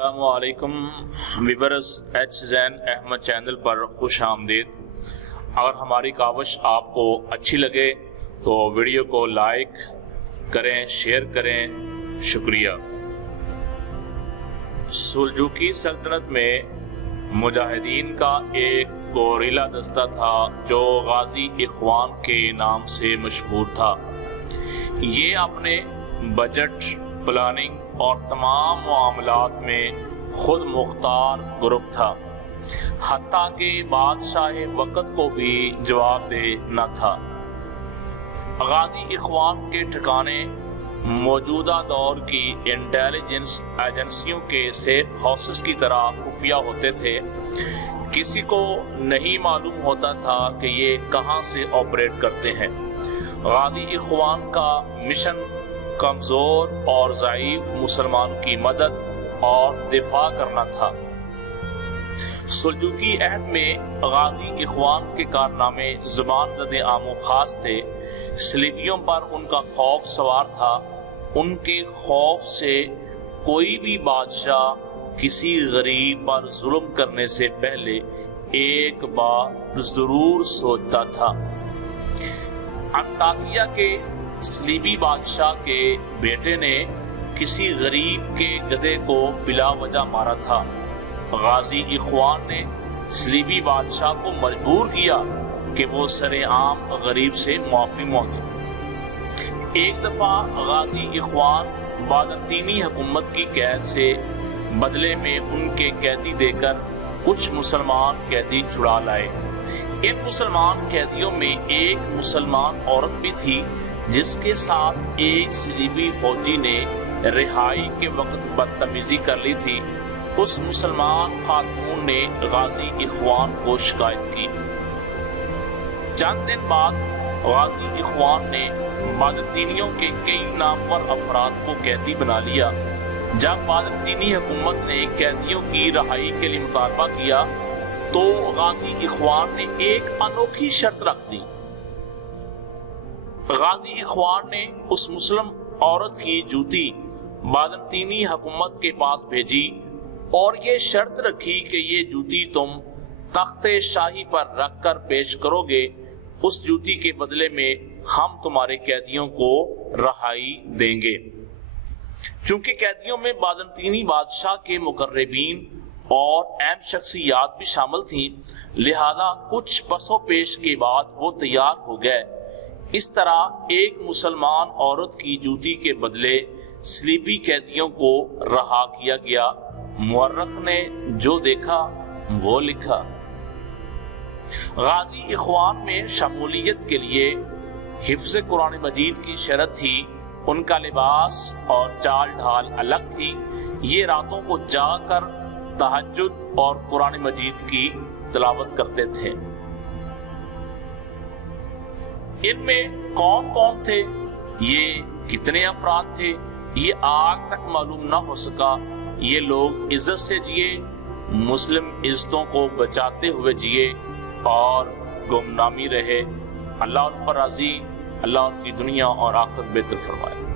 السلام علیکم viewers, H زین Ahmad channel پر خوش آمدید۔ اگر ہماری کاوش آپ کو اچھی لگے تو ویڈیو کو لائک کریں، شیئر کریں، شکریہ۔ سلجوقی سلطنت میں مجاہدین کا ایک گوریلا دستہ تھا جو غازی اخوان کے نام سے مشہور تھا۔ یہ اپنے بجٹ، پلاننگ اور تمام معاملات میں خود مختار گروپ تھا، حتیٰ کہ بادشاہ وقت کو بھی جواب دہ نہ تھا۔ غازی اخوان کے ٹھکانے موجودہ دور کی انٹیلیجنس ایجنسیوں کے سیف ہاؤسز کی طرح خفیہ ہوتے تھے۔ کسی کو نہیں معلوم ہوتا تھا کہ یہ کہاں سے آپریٹ کرتے ہیں۔ غازی اخوان کا مشن کمزور اور ضعیف مسلمان کی مدد اور دفاع کرنا تھا۔ سلجوقی عہد میں غازی اخوان کے کارنامے زبان زد عام و خاص تھے۔ صلیبیوں پر ان کا خوف سوار تھا۔ ان کے خوف سے کوئی بھی بادشاہ کسی غریب پر ظلم کرنے سے پہلے ایک بار ضرور سوچتا تھا۔ انطاکیہ کے صلیبی بادشاہ کے بیٹے نے کسی غریب کے گدھے کو بلا وجہ مارا تھا۔ غازی اخوان نے صلیبی بادشاہ کو مجبور کیا کہ وہ سر عام غریب سے معافی مانگے۔ ایک دفعہ غازی اخوان بازنطینی حکومت کی قید سے بدلے میں ان کے قیدی دے کر کچھ مسلمان قیدی چھڑا لائے۔ ان مسلمان قیدیوں میں ایک مسلمان عورت بھی تھی جس کے ساتھ ایک صلیبی فوجی نے رہائی کے وقت بدتمیزی کر لی تھی۔ اس مسلمان خاتون نے غازی اخوان کو شکایت کی۔ چند دن بعد غازی اخوان نے بازنطینیوں کے کئی نامور افراد کو قیدی بنا لیا۔ جب بازنطینی حکومت نے قیدیوں کی رہائی کے لیے مطالبہ کیا تو غازی اخوان نے ایک انوکھی شرط رکھ دی۔ غازی اخوان نے اس مسلم عورت کی جوتی بازنطینی حکومت کے پاس بھیجی اور یہ شرط رکھی کہ یہ جوتی تم تخت شاہی پر رکھ کر پیش کرو گے، اس جوتی کے بدلے میں ہم تمہارے قیدیوں کو رہائی دیں گے۔ چونکہ قیدیوں میں بازنطینی بادشاہ کے مقربین اور اہم شخصیات بھی شامل تھیں، لہذا کچھ پس و پیش کے بعد وہ تیار ہو گئے۔ اس طرح ایک مسلمان عورت کی جوتی کے بدلے صلیبی قیدیوں کو رہا کیا گیا۔ مورخ نے جو دیکھا وہ لکھا۔ غازی اخوان میں شمولیت کے لیے حفظ قرآن مجید کی شرط تھی۔ ان کا لباس اور چال ڈھال الگ تھی۔ یہ راتوں کو جاگ کر تہجد اور قرآن مجید کی تلاوت کرتے تھے۔ ان میں کون کون تھے، یہ کتنے افراد تھے، یہ آج تک معلوم نہ ہو سکا۔ یہ لوگ عزت سے جیے، مسلم عزتوں کو بچاتے ہوئے جیے اور گمنامی رہے۔ اللہ ان پر راضی، اللہ ان کی دنیا اور آخرت بہتر فرمائے۔